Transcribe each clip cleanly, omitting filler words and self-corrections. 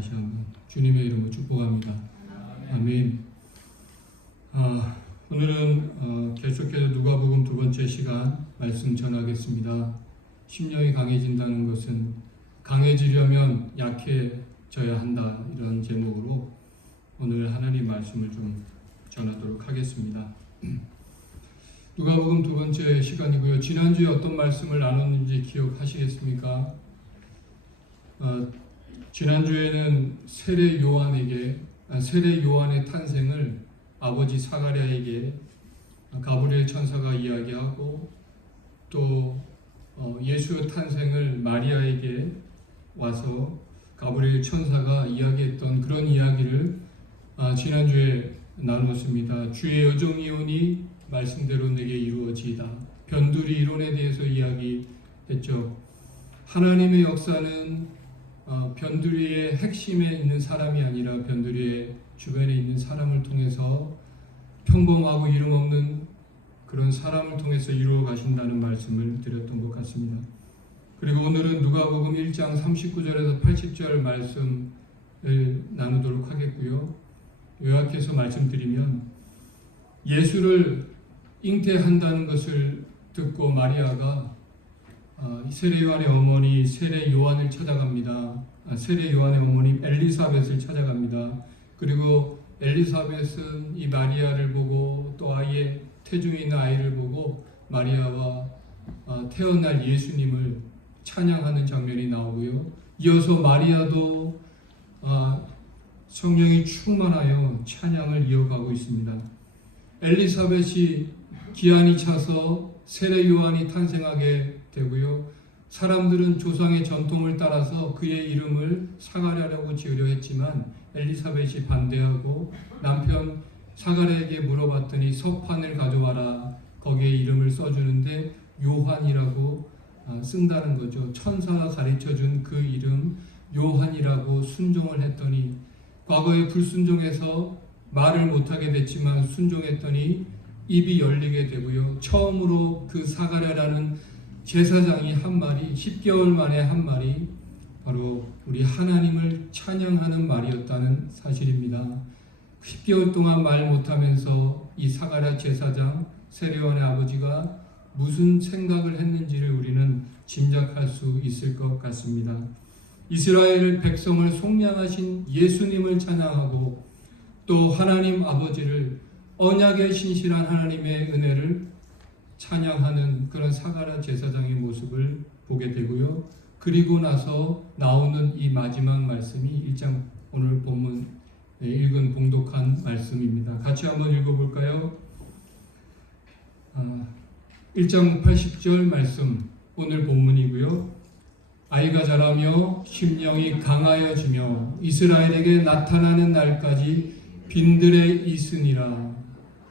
다시 한번 주님의 이름으로 축복합니다. 아멘. 오늘은 계속해서 누가복음 두 번째 시간 말씀 전하겠습니다. 심령이 강해진다는 것은 강해지려면 약해져야 한다, 이런 제목으로 오늘 하나님 말씀을 좀 전하도록 하겠습니다. 누가복음 두 번째 시간이고요. 지난주에 어떤 말씀을 나눴는지 기억하시겠습니까? 지난주에는 세례 요한의 탄생을 아버지 사가랴에게 가브리엘 천사가 이야기하고, 또 예수의 탄생을 마리아에게 와서 가브리엘 천사가 이야기했던 그런 이야기를 지난주에 나누었습니다. 주의 여정이 오니 말씀대로 내게 이루어지이다. 변두리 이론에 대해서 이야기했죠. 하나님의 역사는 변두리의 핵심에 있는 사람이 아니라 변두리의 주변에 있는 사람을 통해서, 평범하고 이름 없는 그런 사람을 통해서 이루어 가신다는 말씀을 드렸던 것 같습니다. 그리고 오늘은 누가복음 1장 39절에서 80절 말씀을 나누도록 하겠고요. 요약해서 말씀드리면, 예수를 잉태한다는 것을 듣고 마리아가 세례 요한의 어머니 세례 요한을 찾아갑니다. 세례 요한의 어머니 엘리사벳을 찾아갑니다. 그리고 엘리사벳은 이 마리아를 보고, 또 아이의 태중에 있는 아이를 보고 마리아와 태어날 예수님을 찬양하는 장면이 나오고요. 이어서 마리아도 성령이 충만하여 찬양을 이어가고 있습니다. 엘리사벳이 기한이 차서 세례 요한이 탄생하게 되고요. 사람들은 조상의 전통을 따라서 그의 이름을 사가랴라고 지으려 했지만 엘리사벳이 반대하고, 남편 사가랴에게 물어봤더니 석판을 가져와라, 거기에 이름을 써주는데 요한이라고 쓴다는 거죠. 천사가 가르쳐준 그 이름 요한이라고 순종을 했더니, 과거에 불순종해서 말을 못하게 됐지만 순종했더니 입이 열리게 되고요. 처음으로 그 사가랴라는 제사장이 한 말이, 10개월 만에 한 말이 바로 우리 하나님을 찬양하는 말이었다는 사실입니다. 10개월 동안 말 못하면서 이 사가랴 제사장 세례요한의 아버지가 무슨 생각을 했는지를 우리는 짐작할 수 있을 것 같습니다. 이스라엘 백성을 속량하신 예수님을 찬양하고, 또 하나님 아버지를, 언약의 신실한 하나님의 은혜를 찬양하는 그런 사가랴 제사장의 모습을 보게 되고요. 그리고 나서 나오는 이 마지막 말씀이 1장 오늘 본문 읽은 봉독한 말씀입니다. 같이 한번 읽어볼까요? 1장 80절 말씀 오늘 본문이고요. 아이가 자라며 심령이 강하여지며 이스라엘에게 나타나는 날까지 빈들에 있으니라.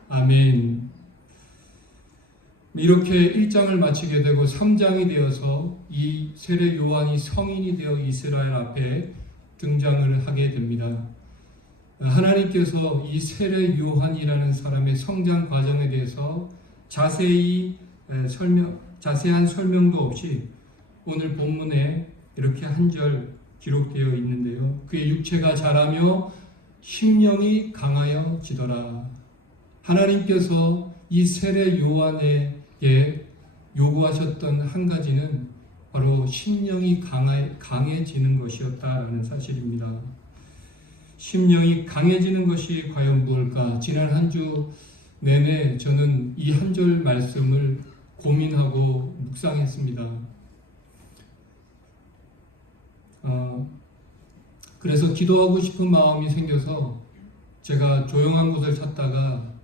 아멘. 이렇게 1장을 마치게 되고 3장이 되어서 이 세례 요한이 성인이 되어 이스라엘 앞에 등장을 하게 됩니다. 하나님께서 이 세례 요한이라는 사람의 성장 과정에 대해서 자세한 설명도 없이 오늘 본문에 이렇게 한 절 기록되어 있는데요. 그의 육체가 자라며 심령이 강하여지더라. 하나님께서 이 세례 요한에게 요구하셨던 한 가지는 바로 심령이 강해지는 것이었다라는 사실입니다. 심령이 강해지는 것이 과연 무엇일까? 지난 한 주 내내 저는 이 한 절 말씀을 고민하고 묵상했습니다. 그래서 기도하고 싶은 마음이 생겨서 제가 조용한 곳을 찾다가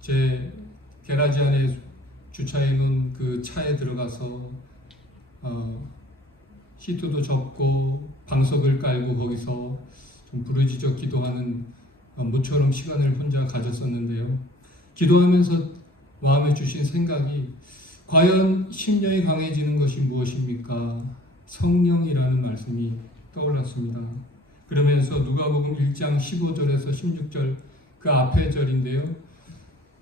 제 게라지 안에 주차해 놓은 그 차에 들어가서 시트도 접고 방석을 깔고 거기서 좀 부르짖어 기도하는 모처럼 시간을 혼자 가졌었는데요. 기도하면서 마음에 주신 생각이, 과연 심령이 강해지는 것이 무엇입니까? 성령이라는 말씀이 떠올랐습니다. 그러면서 누가복음 1장 15절에서 16절 그 앞의 절인데요.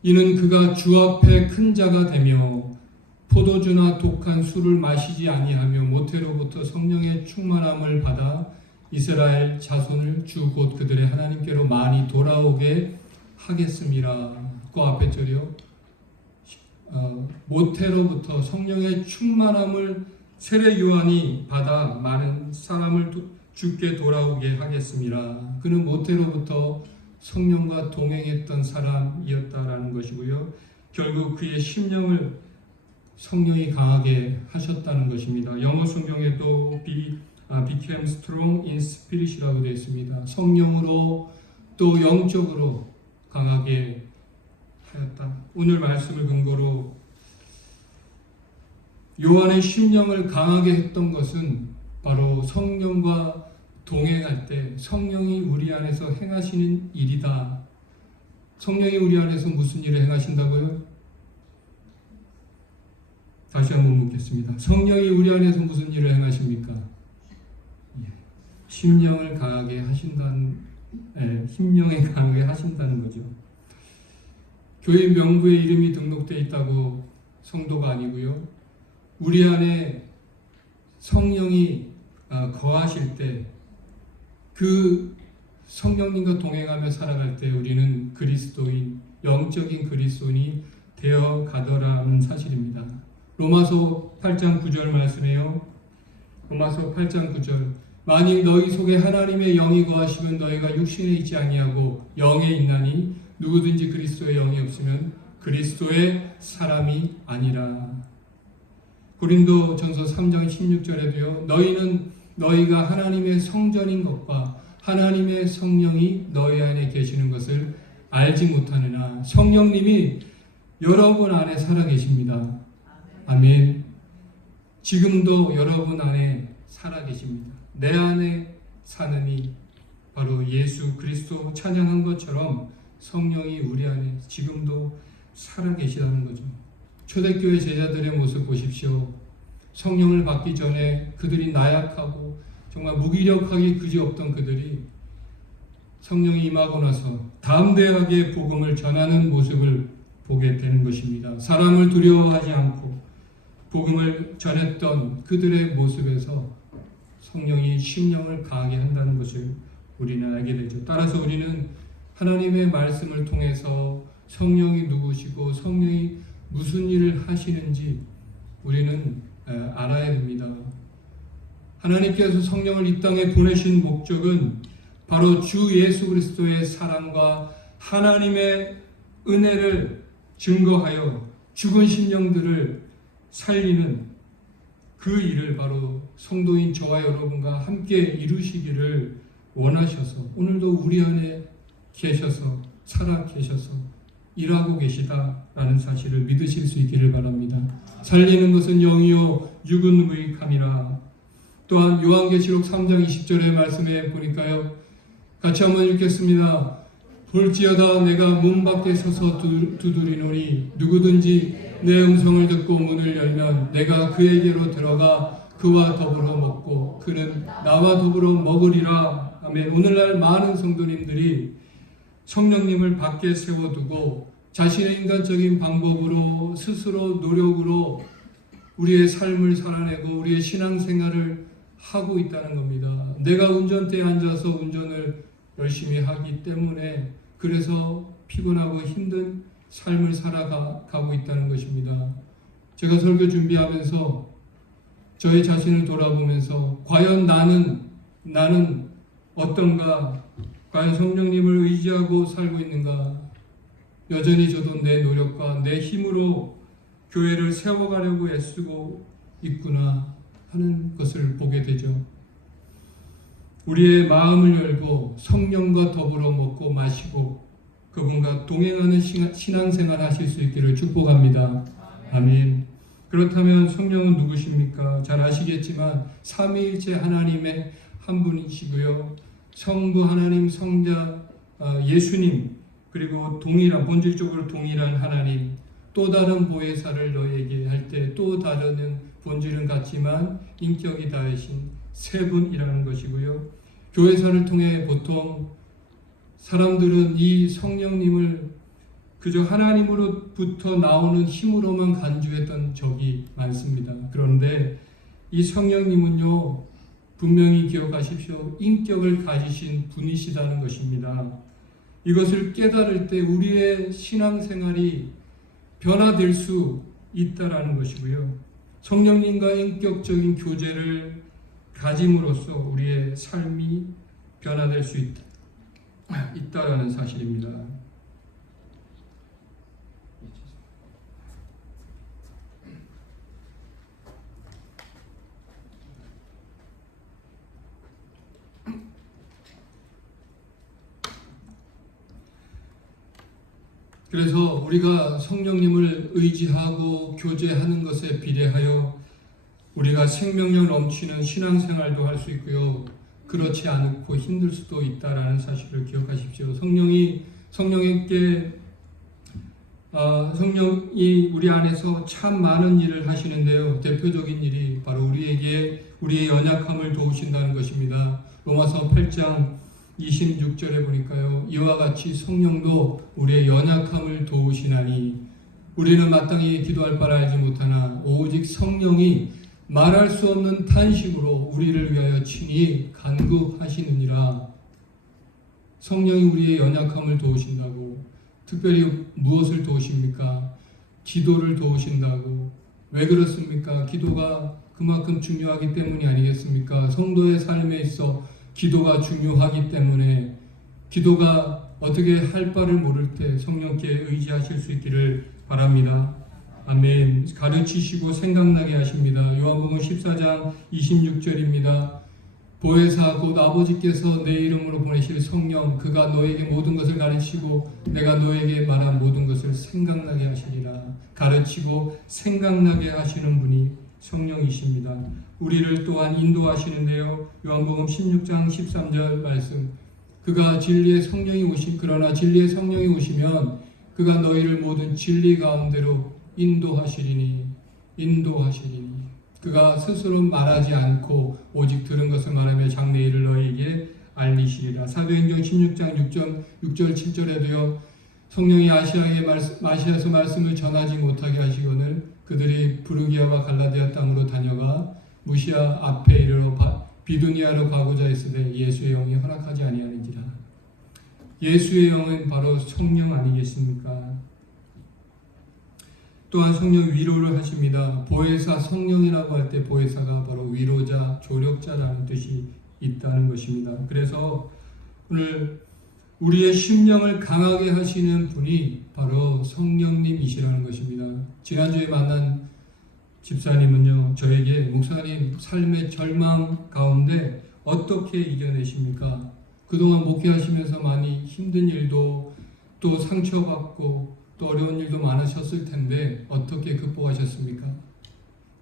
이는 그가 주 앞에 큰 자가 되며 포도주나 독한 술을 마시지 아니하며 모태로부터 성령의 충만함을 받아 이스라엘 자손을 주 곧 그들의 하나님께로 많이 돌아오게 하겠습니다. 그 앞에 절이요. 모태로부터 성령의 충만함을 세례 요한이 받아 많은 사람을 주께 돌아오게 하겠습니다. 그는 모태로부터 성령과 동행했던 사람이었다라는 것이고요. 결국 그의 심령을 성령이 강하게 하셨다는 것입니다. 영어 성경에도 became strong in spirit이라고 되어 있습니다. 성령으로 또 영적으로 강하게 하였다. 오늘 말씀을 근거로 요한의 심령을 강하게 했던 것은 바로 성령과 동행할 때 성령이 우리 안에서 행하시는 일이다. 성령이 우리 안에서 무슨 일을 행하신다고요? 다시 한번 묻겠습니다. 성령이 우리 안에서 무슨 일을 행하십니까? 심령을 강하게 하신다는, 심령에 강하게 하신다는 거죠. 교회 명부에 이름이 등록되어 있다고 성도가 아니고요. 우리 안에 성령이 거하실 때 그 성령님과 동행하며 살아갈 때 우리는 그리스도인, 영적인 그리스도인이 되어 가더라는 사실입니다. 로마서 8장 9절 말씀이에요. 로마서 8장 9절. 만일 너희 속에 하나님의 영이 거하시면 너희가 육신에 있지 아니하고 영에 있나니 누구든지 그리스도의 영이 없으면 그리스도의 사람이 아니라. 고린도전서 3장 16절에도요. 너희는 너희가 하나님의 성전인 것과 하나님의 성령이 너희 안에 계시는 것을 알지 못하느냐. 성령님이 여러분 안에 살아계십니다. 아멘. 지금도 여러분 안에 살아계십니다. 내 안에 사느니 바로 예수 그리스도 찬양한 것처럼 성령이 우리 안에 지금도 살아계시다는 거죠. 초대교회 제자들의 모습 보십시오. 성령을 받기 전에 그들이 나약하고 정말 무기력하게 그지없던 그들이 성령이 임하고 나서 담대하게 복음을 전하는 모습을 보게 되는 것입니다. 사람을 두려워하지 않고 복음을 전했던 그들의 모습에서 성령이 심령을 강하게 한다는 것을 우리는 알게 되죠. 따라서 우리는 하나님의 말씀을 통해서 성령이 누구시고 성령이 무슨 일을 하시는지 우리는 알아야 됩니다. 하나님께서 성령을 이 땅에 보내신 목적은 바로 주 예수 그리스도의 사랑과 하나님의 은혜를 증거하여 죽은 심령들을 살리는 그 일을 바로 성도인 저와 여러분과 함께 이루시기를 원하셔서 오늘도 우리 안에 계셔서 살아 계셔서 일하고 계시다라는 사실을 믿으실 수 있기를 바랍니다. 살리는 것은 영이요 육은 무익함이라. 또한 요한계시록 3장 20절의 말씀에 보니까요. 같이 한번 읽겠습니다. 볼지어다 내가 문 밖에 서서 두드리노니 누구든지 내 음성을 듣고 문을 열면 내가 그에게로 들어가 그와 더불어 먹고 그는 나와 더불어 먹으리라. 아멘. 오늘날 많은 성도님들이 성령님을 밖에 세워두고 자신의 인간적인 방법으로 스스로 노력으로 우리의 삶을 살아내고 우리의 신앙생활을 하고 있다는 겁니다. 내가 운전대에 앉아서 운전을 열심히 하기 때문에 그래서 피곤하고 힘든 삶을 살아가고 있다는 것입니다. 제가 설교 준비하면서 저의 자신을 돌아보면서 과연 나는 어떤가? 과연 성령님을 의지하고 살고 있는가? 여전히 저도 내 노력과 내 힘으로 교회를 세워가려고 애쓰고 있구나 하는 것을 보게 되죠. 우리의 마음을 열고 성령과 더불어 먹고 마시고 그분과 동행하는 신앙생활 하실 수 있기를 축복합니다. 아멘. 그렇다면 성령은 누구십니까? 잘 아시겠지만 삼위일체 하나님의 한 분이시고요. 성부 하나님, 성자 예수님, 그리고 동일한 본질적으로 동일한 하나님, 또 다른 보혜사를 너에게 할 때 또 다른 본질은 같지만 인격이 다르신 세 분이라는 것이고요. 교회사를 통해 보통 사람들은 이 성령님을 그저 하나님으로부터 나오는 힘으로만 간주했던 적이 많습니다. 그런데 이 성령님은요, 분명히 기억하십시오. 인격을 가지신 분이시다는 것입니다. 이것을 깨달을 때 우리의 신앙생활이 변화될 수 있다라는 것이고요. 성령님과 인격적인 교제를 가짐으로써 우리의 삶이 변화될 수 있다라는 사실입니다. 그래서 우리가 성령님을 의지하고 교제하는 것에 비례하여 우리가 생명력 넘치는 신앙생활도 할 수 있고요. 그렇지 않고 힘들 수도 있다라는 사실을 기억하십시오. 성령이 우리 안에서 참 많은 일을 하시는데요. 대표적인 일이 바로 우리의 연약함을 도우신다는 것입니다. 로마서 8장 26절에 보니까요. 이와 같이 성령도 우리의 연약함을 도우시나니 우리는 마땅히 기도할 바를 알지 못하나 오직 성령이 말할 수 없는 탄식으로 우리를 위하여 친히 간구하시느니라. 성령이 우리의 연약함을 도우신다고. 특별히 무엇을 도우십니까? 기도를 도우신다고. 왜 그렇습니까? 기도가 그만큼 중요하기 때문이 아니겠습니까? 성도의 삶에 있어 기도가 중요하기 때문에 기도가 어떻게 할 바를 모를 때 성령께 의지하실 수 있기를 바랍니다. 아멘. 가르치시고 생각나게 하십니다. 요한복음 14장 26절입니다. 보혜사 곧 아버지께서 내 이름으로 보내실 성령 그가 너에게 모든 것을 가르치고 내가 너에게 말한 모든 것을 생각나게 하시리라. 가르치고 생각나게 하시는 분이 성령이십니다. 우리를 또한 인도하시는데요. 요한복음 16장 13절 말씀. 그러나 진리의 성령이 오시면 그가 너희를 모든 진리 가운데로 인도하시리니 그가 스스로 말하지 않고 오직 들은 것을 말하며 장래 일을 너희에게 알리시리라. 사도행전 16장 6절 7절에도요. 성령이 아시아에서 말씀을 전하지 못하게 하시거늘 그들이 부르기아와 갈라디아 땅으로 다녀가 무시아 앞에 이르러 비두니아로 가고자 했으되 예수의 영이 허락하지 아니하는지라. 예수의 영은 바로 성령 아니겠습니까? 또한 성령 위로를 하십니다. 보혜사 성령이라고 할 때 보혜사가 바로 위로자, 조력자라는 뜻이 있다는 것입니다. 그래서 오늘 우리의 심령을 강하게 하시는 분이 바로 성령님이시라는 것입니다. 지난주에 만난 집사님은요, 저에게 목사님 삶의 절망 가운데 어떻게 이겨내십니까? 그동안 목회하시면서 많이 힘든 일도 또 상처받고 또 어려운 일도 많으셨을 텐데 어떻게 극복하셨습니까?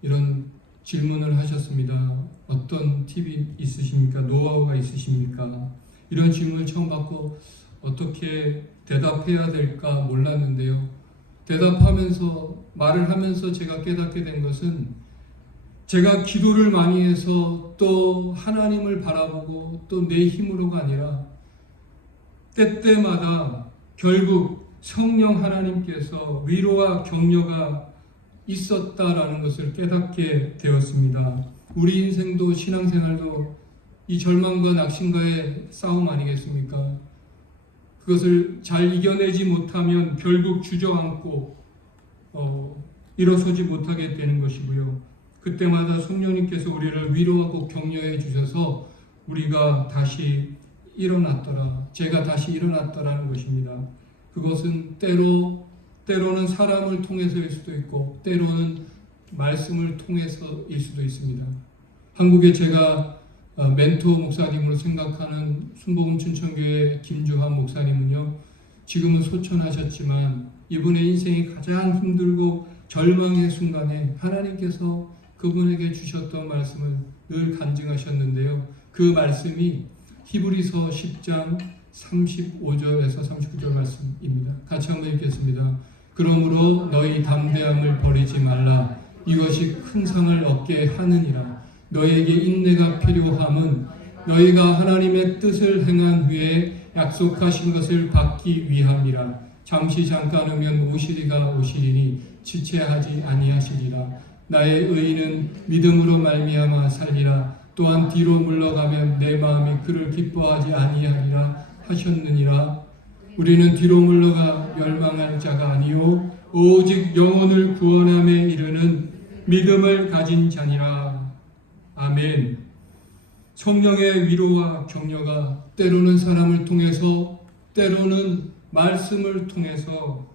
이런 질문을 하셨습니다. 어떤 팁이 있으십니까? 노하우가 있으십니까? 이런 질문을 처음 받고 어떻게 대답해야 될까 몰랐는데요. 말을 하면서 제가 깨닫게 된 것은 제가 기도를 많이 해서 또 하나님을 바라보고 또 내 힘으로가 아니라 때때마다 결국 성령 하나님께서 위로와 격려가 있었다라는 것을 깨닫게 되었습니다. 우리 인생도 신앙생활도 이 절망과 낙심과의 싸움 아니겠습니까? 그것을 잘 이겨내지 못하면 결국 주저앉고 일어서지 못하게 되는 것이고요. 그때마다 성령님께서 우리를 위로하고 격려해 주셔서 우리가 다시 일어났더라. 제가 다시 일어났더라는 것입니다. 그것은 때로는 사람을 통해서일 수도 있고 때로는 말씀을 통해서일 수도 있습니다. 한국에 제가 멘토 목사님으로 생각하는 순복음 춘천교회 김주환 목사님은요. 지금은 소천하셨지만 이분의 인생이 가장 힘들고 절망의 순간에 하나님께서 그분에게 주셨던 말씀을 늘 간증하셨는데요. 그 말씀이 히브리서 10장 35절에서 39절 말씀입니다. 같이 한번 읽겠습니다. 그러므로 너희 담대함을 버리지 말라. 이것이 큰 상을 얻게 하느니라. 너희에게 인내가 필요함은 너희가 하나님의 뜻을 행한 후에 약속하신 것을 받기 위함이라. 잠깐 후면 오시리니 지체하지 아니하시리라. 나의 의인은 믿음으로 말미암아 살리라. 또한 뒤로 물러가면 내 마음이 그를 기뻐하지 아니하리라 하셨느니라. 우리는 뒤로 물러가 멸망할 자가 아니요 오직 영혼을 구원함에 이르는 믿음을 가진 자니라. 아멘. 성령의 위로와 격려가 때로는 사람을 통해서, 때로는 말씀을 통해서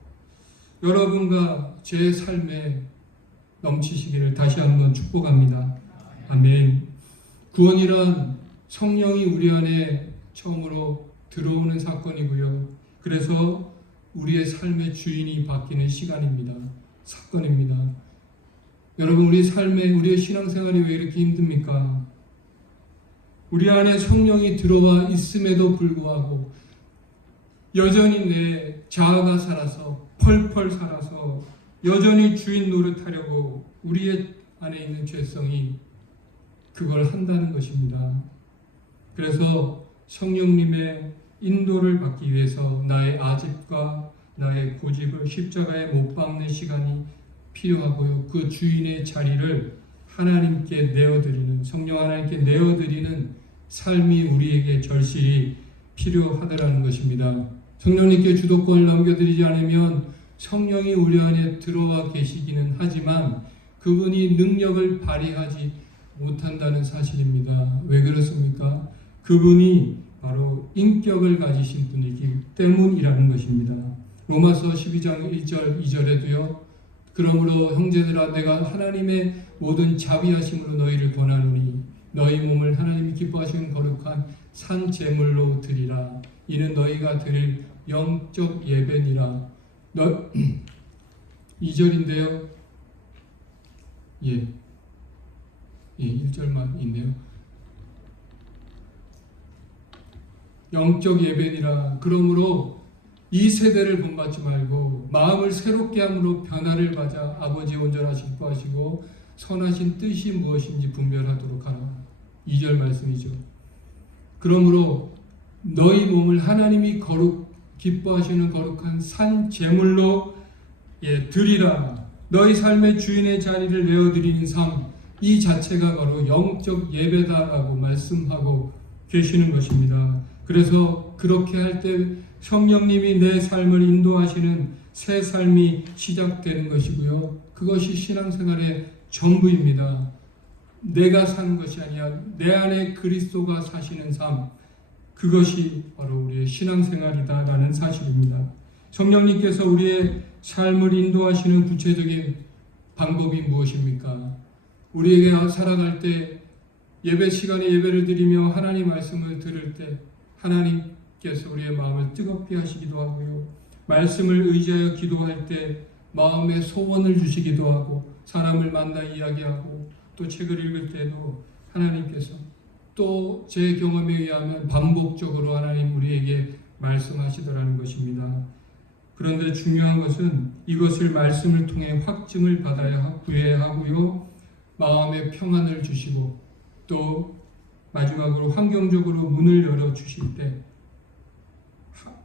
여러분과 제 삶에 넘치시기를 다시 한번 축복합니다. 아멘. 구원이란 성령이 우리 안에 처음으로 들어오는 사건이고요. 그래서 우리의 삶의 주인이 바뀌는 시간입니다. 사건입니다. 여러분, 우리 삶에, 우리의 신앙생활이 왜 이렇게 힘듭니까? 우리 안에 성령이 들어와 있음에도 불구하고 여전히 내 자아가 살아서, 펄펄 살아서 여전히 주인 노릇하려고 우리의 안에 있는 죄성이 그걸 한다는 것입니다. 그래서 성령님의 인도를 받기 위해서 나의 아집과 나의 고집을 십자가에 못 박는 시간이 필요하고요. 그 주인의 자리를 하나님께 내어드리는, 성령 하나님께 내어드리는 삶이 우리에게 절실히 필요하다라는 것입니다. 성령님께 주도권을 넘겨드리지 않으면 성령이 우리 안에 들어와 계시기는 하지만 그분이 능력을 발휘하지 못한다는 사실입니다. 왜 그렇습니까? 그분이 바로 인격을 가지신 분이기 때문이라는 것입니다. 로마서 12장 1절 2절에도요. 그러므로 형제들아 내가 하나님의 모든 자비하심으로 너희를 권하노니 너희 몸을 하나님이 기뻐하시는 거룩한 산 제물로 드리라. 이는 너희가 드릴 영적 예배니라. 2절인데요. 1절만 있네요. 영적 예배니라. 그러므로 이 세대를 본받지 말고 마음을 새롭게 함으로 변화를 받아 아버지의 온전하신 기뻐하시고 선하신 뜻이 무엇인지 분별하도록 하라. 2절 말씀이죠. 그러므로 너희 몸을 하나님이 기뻐하시는 거룩한 산 제물로 드리라. 너희 삶의 주인의 자리를 내어드리는 삶, 이 자체가 바로 영적 예배다라고 말씀하고 계시는 것입니다. 그래서 그렇게 할 때 성령님이 내 삶을 인도하시는 새 삶이 시작되는 것이고요. 그것이 신앙생활의 전부입니다. 내가 사는 것이 아니라 내 안에 그리스도가 사시는 삶, 그것이 바로 우리의 신앙생활이다라는 사실입니다. 성령님께서 우리의 삶을 인도하시는 구체적인 방법이 무엇입니까? 우리에게 살아갈 때 예배 시간에 예배를 드리며 하나님 말씀을 들을 때 하나님께서 우리의 마음을 뜨겁게 하시기도 하고요. 말씀을 의지하여 기도할 때 마음의 소원을 주시기도 하고 사람을 만나 이야기하고 또 책을 읽을 때도 하나님께서 또 제 경험에 의하면 반복적으로 하나님 우리에게 말씀하시더라는 것입니다. 그런데 중요한 것은 이것을 말씀을 통해 확증을 구해야 하고요. 마음의 평안을 주시고 또 마지막으로 환경적으로 문을 열어주실 때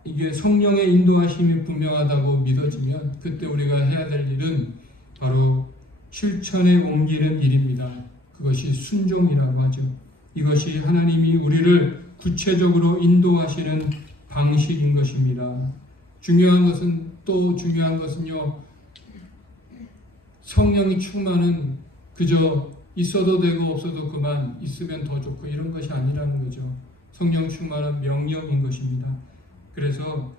이게 성령의 인도하심이 분명하다고 믿어지면 그때 우리가 해야 될 일은 바로 실천에 옮기는 일입니다. 그것이 순종이라고 하죠. 이것이 하나님이 우리를 구체적으로 인도하시는 방식인 것입니다. 중요한 것은요, 성령이 충만은 그저 있어도 되고 없어도 그만, 있으면 더 좋고 이런 것이 아니라는 거죠. 성령 충만은 명령인 것입니다. 그래서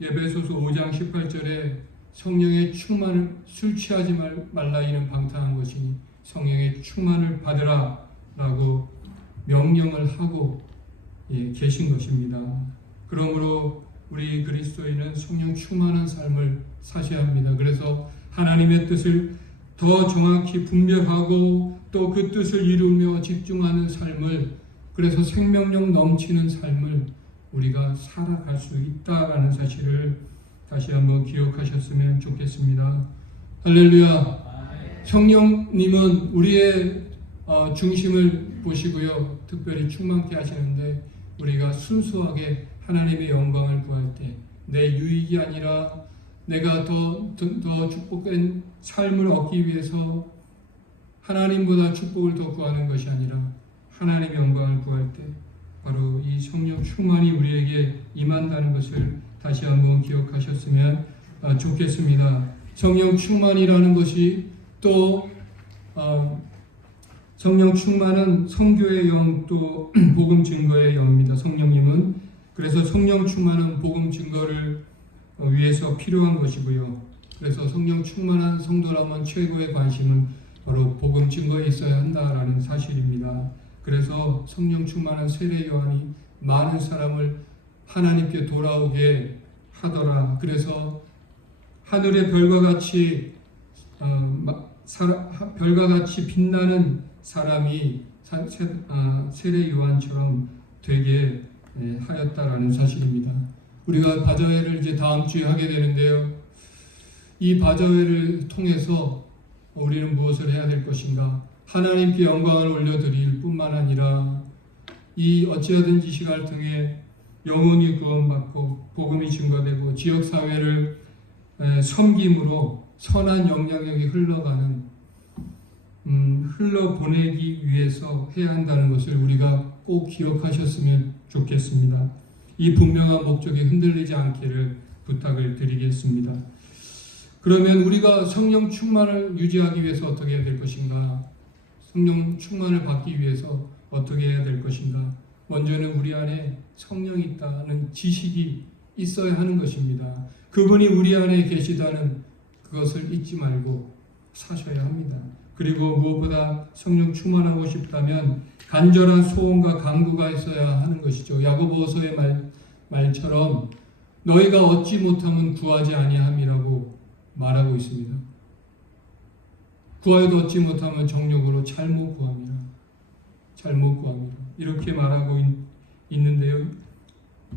에베소서 5장 18절에 성령의 충만을 술 취하지 말라 이는 방탕한 것이니 성령의 충만을 받으라 라고 명령을 하고 계신 것입니다. 그러므로 우리 그리스도인은 성령 충만한 삶을 사셔야 합니다. 그래서 하나님의 뜻을 더 정확히 분별하고 또 그 뜻을 이루며 집중하는 삶을, 그래서 생명력 넘치는 삶을 우리가 살아갈 수 있다라는 사실을 다시 한번 기억하셨으면 좋겠습니다. 할렐루야. 성령님은 우리의 중심을 보시고요. 특별히 충만케 하시는데 우리가 순수하게 하나님의 영광을 구할 때 내 유익이 아니라 내가 더 축복된 삶을 얻기 위해서 하나님보다 축복을 더 구하는 것이 아니라 하나님의 영광을 구할 때 바로 이 성령 충만이 우리에게 임한다는 것을 다시 한번 기억하셨으면 좋겠습니다. 성령 충만이라는 것이 또 성령 충만은 성교의 영, 또 복음 증거의 영입니다. 성령님은 그래서 성령 충만은 복음 증거를 위해서 필요한 것이고요. 그래서 성령 충만한 성도라면 최고의 관심은 바로 복음 증거에 있어야 한다라는 사실입니다. 그래서 성령 충만한 세례 요한이 많은 사람을 하나님께 돌아오게 하더라. 그래서 하늘의 별과 같이 별과 같이 빛나는 사람이 세례 요한처럼 되게 하였다라는 사실입니다. 우리가 바자회를 이제 다음 주에 하게 되는데요. 이 바자회를 통해서 우리는 무엇을 해야 될 것인가? 하나님께 영광을 올려드릴 뿐만 아니라 이 어찌하든지 시간을 통해 영혼이 구원받고 복음이 증거되고 지역사회를 섬김으로 선한 영향력이 흘러보내기 위해서 해야 한다는 것을 우리가 꼭 기억하셨으면 좋겠습니다. 이 분명한 목적이 흔들리지 않기를 부탁을 드리겠습니다. 그러면 우리가 성령 충만을 유지하기 위해서 어떻게 해야 될 것인가? 성령 충만을 받기 위해서 어떻게 해야 될 것인가? 먼저는 우리 안에 성령이 있다는 지식이 있어야 하는 것입니다. 그분이 우리 안에 계시다는 그것을 잊지 말고 사셔야 합니다. 그리고 무엇보다 성령 충만하고 싶다면 간절한 소원과 간구가 있어야 하는 것이죠. 야고보서의 말처럼 너희가 얻지 못하면 구하지 아니함이라고 말하고 있습니다. 구하여도 얻지 못하면 정욕으로 잘못 구합니다. 이렇게 말하고 있는데요.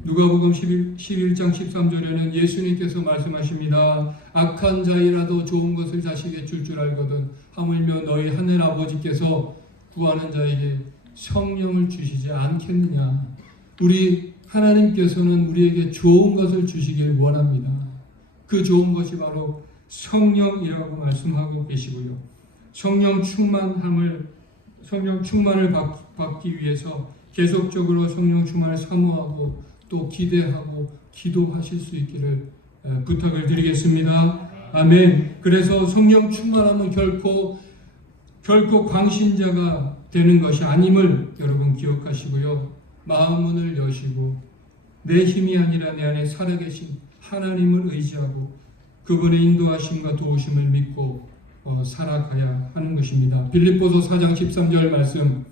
누가복음 11장 13절에는 예수님께서 말씀하십니다. 악한 자이라도 좋은 것을 자식에게 줄 알거든 하물며 너희 하늘 아버지께서 구하는 자에게 성령을 주시지 않겠느냐. 우리 하나님께서는 우리에게 좋은 것을 주시길 원합니다. 그 좋은 것이 바로 성령이라고 말씀하고 계시고요. 성령 충만을 받기 위해서 계속적으로 성령 충만을 사모하고 또 기대하고 기도하실 수 있기를 부탁을 드리겠습니다. 아멘. 그래서 성령 충만하면 결코 광신자가 되는 것이 아님을 여러분 기억하시고요. 마음문을 여시고 내 힘이 아니라 내 안에 살아계신 하나님을 의지하고 그분의 인도하심과 도우심을 믿고 살아가야 하는 것입니다. 빌립보서 4장 13절 말씀,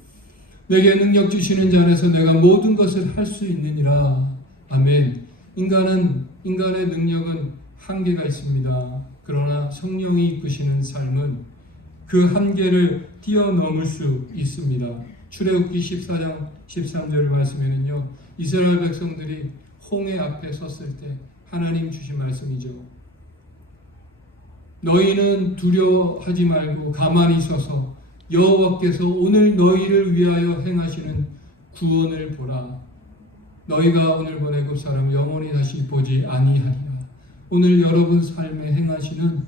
내게 능력 주시는 자 안에서 내가 모든 것을 할 수 있느니라. 아멘. 인간의 능력은 한계가 있습니다. 그러나 성령이 이끄시는 삶은 그 한계를 뛰어넘을 수 있습니다. 출애굽기 14장 13절 말씀에는요, 이스라엘 백성들이 홍해 앞에 섰을 때 하나님 주신 말씀이죠. 너희는 두려워하지 말고 가만히 서서 여호와께서 오늘 너희를 위하여 행하시는 구원을 보라. 너희가 오늘 본 애굽 사람 영원히 다시 보지 아니하리라. 오늘 여러분 삶에 행하시는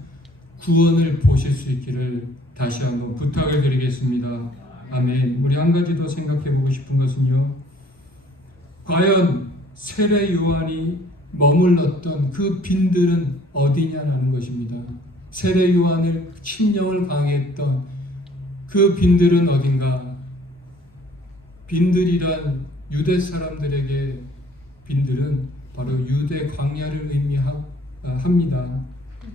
구원을 보실 수 있기를 다시 한번 부탁을 드리겠습니다. 아멘. 우리 한 가지 더 생각해 보고 싶은 것은요, 과연 세례 요한이 머물렀던 그 빈들은 어디냐라는 것입니다. 세례 요한을 심령을 강해했던 그 빈들은 어딘가? 빈들이란 유대 사람들에게 빈들은 바로 유대 광야를 의미합니다.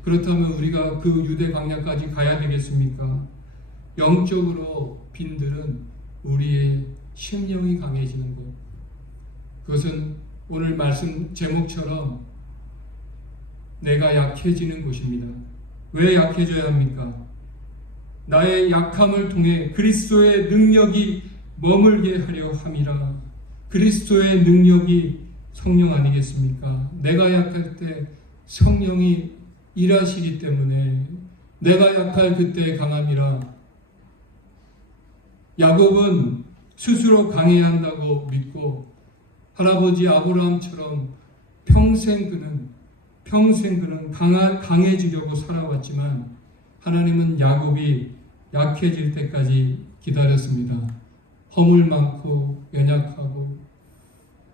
그렇다면 우리가 그 유대 광야까지 가야 되겠습니까? 영적으로 빈들은 우리의 심령이 강해지는 것. 그것은 오늘 말씀 제목처럼 내가 약해지는 곳입니다. 왜 약해져야 합니까? 나의 약함을 통해 그리스도의 능력이 머물게 하려 함이라. 그리스도의 능력이 성령 아니겠습니까? 내가 약할 때 성령이 일하시기 때문에 내가 약할 그때 강함이라. 야곱은 스스로 강해야 한다고 믿고 할아버지 아브라함처럼 평생 그는 강해지려고 살아왔지만 하나님은 야곱이 약해질 때까지 기다렸습니다. 허물 많고 연약하고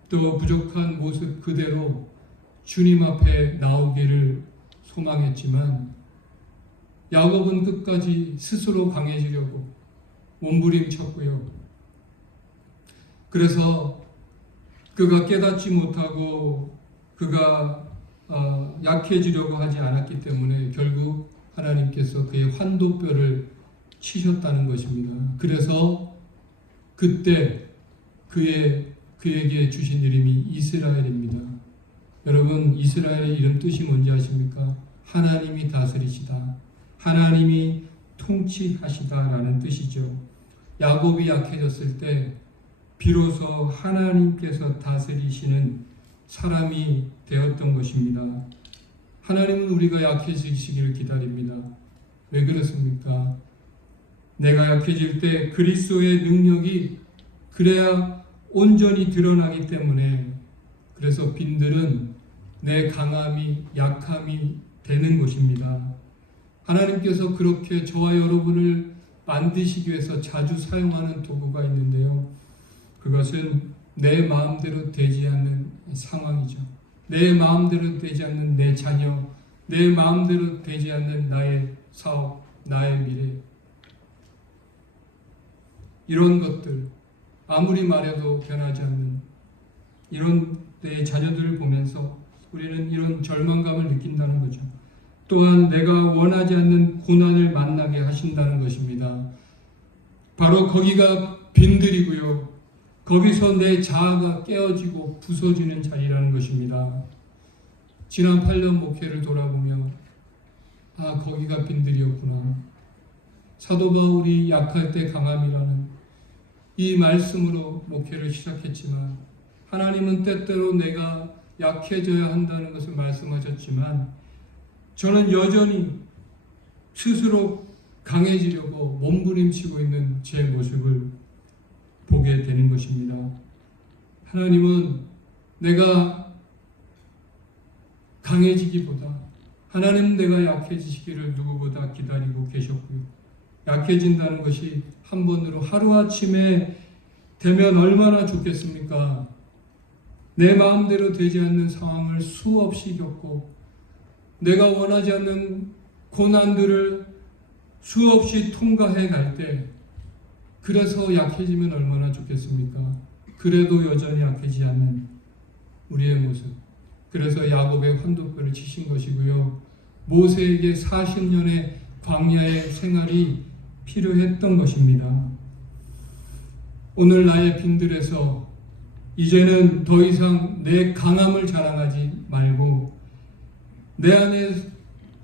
또 부족한 모습 그대로 주님 앞에 나오기를 소망했지만 야곱은 끝까지 스스로 강해지려고 몸부림쳤고요. 그래서 그가 깨닫지 못하고 그가 약해지려고 하지 않았기 때문에 결국 하나님께서 그의 환도뼈를 치셨다는 것입니다. 그래서 그때 그에게 주신 이름이 이스라엘입니다. 여러분, 이스라엘의 이름 뜻이 뭔지 아십니까? 하나님이 다스리시다, 하나님이 통치하시다라는 뜻이죠. 야곱이 약해졌을 때 비로소 하나님께서 다스리시는 사람이 되었던 것입니다. 하나님은 우리가 약해지시기를 기다립니다. 왜 그렇습니까? 내가 약해질 때 그리스도의 능력이 그래야 온전히 드러나기 때문에, 그래서 빈들은 내 강함이 약함이 되는 것입니다. 하나님께서 그렇게 저와 여러분을 만드시기 위해서 자주 사용하는 도구가 있는데요. 그것은 내 마음대로 되지 않는 상황이죠. 내 마음대로 되지 않는 내 자녀, 내 마음대로 되지 않는 나의 사업, 나의 미래, 이런 것들, 아무리 말해도 변하지 않는 이런 내 자녀들을 보면서 우리는 이런 절망감을 느낀다는 거죠. 또한 내가 원하지 않는 고난을 만나게 하신다는 것입니다. 바로 거기가 빈들이고요, 거기서 내 자아가 깨어지고 부서지는 자리라는 것입니다. 지난 8년 목회를 돌아보며 거기가 빈들이었구나. 사도 바울이 약할 때 강함이라는 이 말씀으로 목회를 시작했지만, 하나님은 때때로 내가 약해져야 한다는 것을 말씀하셨지만, 저는 여전히 스스로 강해지려고 몸부림치고 있는 제 모습을 보게 되는 것입니다. 하나님은 내가 강해지기보다, 하나님은 내가 약해지시기를 누구보다 기다리고 계셨고요. 약해진다는 것이 한 번으로 하루아침에 되면 얼마나 좋겠습니까? 내 마음대로 되지 않는 상황을 수없이 겪고 내가 원하지 않는 고난들을 수없이 통과해 갈 때, 그래서 약해지면 얼마나 좋겠습니까? 그래도 여전히 약해지지 않는 우리의 모습. 그래서 야곱의 환도뼈를 치신 것이고요, 모세에게 40년의 광야의 생활이 필요했던 것입니다. 오늘 나의 빈들에서 이제는 더 이상 내 강함을 자랑하지 말고 내 안에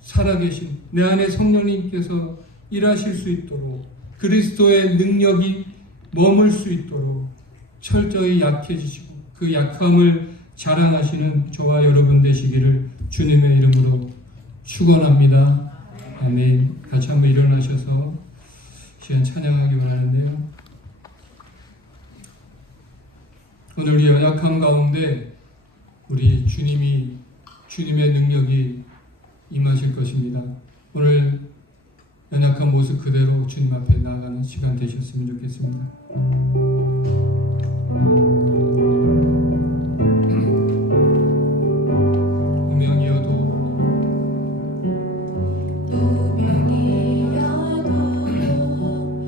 살아계신, 내 안에 성령님께서 일하실 수 있도록, 그리스도의 능력이 머물 수 있도록 철저히 약해지시고 그 약함을 자랑하시는 저와 여러분 되시기를 주님의 이름으로 축원합니다. 아멘. 같이 한번 일어나셔서 시간 찬양하기 원하는데요. 오늘 이 연약함 가운데 우리 주님의 능력이 임하실 것입니다. 오늘 연약한 모습 그대로 주님 앞에 나아가는 시간 되셨으면 좋겠습니다.